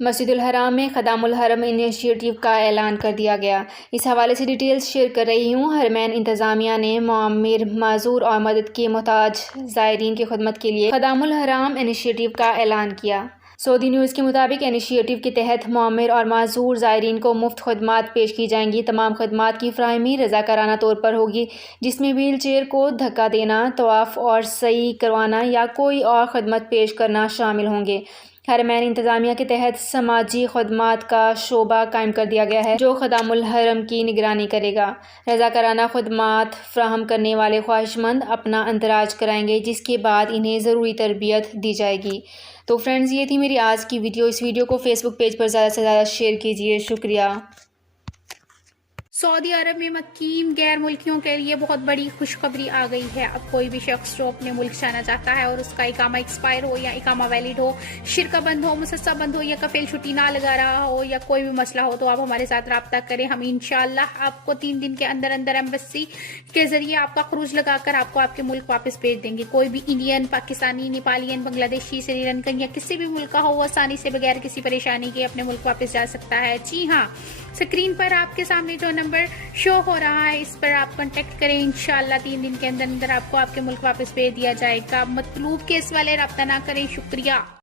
مسجد الحرام میں خدام الحرم انیشیٹو کا اعلان کر دیا گیا۔ اس حوالے سے ڈیٹیلز شیئر کر رہی ہوں۔ حرمین انتظامیہ نے معمر، معذور اور مدد کے محتاج زائرین کی خدمت کے لیے خدام الحرام انیشیٹو کا اعلان کیا۔ سعودی نیوز کے مطابق انیشیٹو کے تحت معمر اور معذور زائرین کو مفت خدمات پیش کی جائیں گی۔ تمام خدمات کی فراہمی رضاکارانہ طور پر ہوگی، جس میں ویل چیئر کو دھکا دینا، طواف اور سعی کروانا یا کوئی اور خدمت پیش کرنا شامل ہوں گے۔ حرمین انتظامیہ کے تحت سماجی خدمات کا شعبہ قائم کر دیا گیا ہے، جو خدام الحرم کی نگرانی کرے گا۔ رضاکارانہ خدمات فراہم کرنے والے خواہش مند اپنا اندراج کرائیں گے، جس کے بعد انہیں ضروری تربیت دی جائے گی۔ تو فرینڈز، یہ تھی میری آج کی ویڈیو۔ اس ویڈیو کو فیس بک پیج پر زیادہ سے زیادہ شیئر کیجیے۔ شکریہ۔ سعودی عرب میں مقیم غیر ملکیوں کے لیے بہت بڑی خوشخبری آ گئی ہے۔ اب کوئی بھی شخص جو اپنے ملک جانا چاہتا ہے اور اس کا اقامہ ایکسپائر ہو یا اقامہ ویلڈ ہو، شرکہ بند ہو، مسسہ بند ہو یا کفیل چھٹی نہ لگا رہا ہو یا کوئی بھی مسئلہ ہو، تو آپ ہمارے ساتھ رابطہ کریں۔ ہم انشاءاللہ آپ کو 3 دن کے اندر اندر ایمبیسی کے ذریعے آپ کا خروج لگا کر آپ کو آپ کے ملک واپس بھیج دیں گے۔ کوئی بھی انڈین، پاکستانی، نیپالین، بنگلہ دیشی، سری لنکن یا کسی بھی ملک کا ہو، وہ آسانی سے بغیر کسی پریشانی کے اپنے ملک واپس جا سکتا ہے۔ جی ہاں، اسکرین پر آپ کے سامنے جو نمبر شو ہو رہا ہے، اس پر آپ کانٹیکٹ کریں۔ انشاءاللہ 3 دن کے اندر اندر آپ کو آپ کے ملک واپس بھیج دیا جائے گا۔ مطلوب کیس والے رابطہ نہ کریں۔ شکریہ۔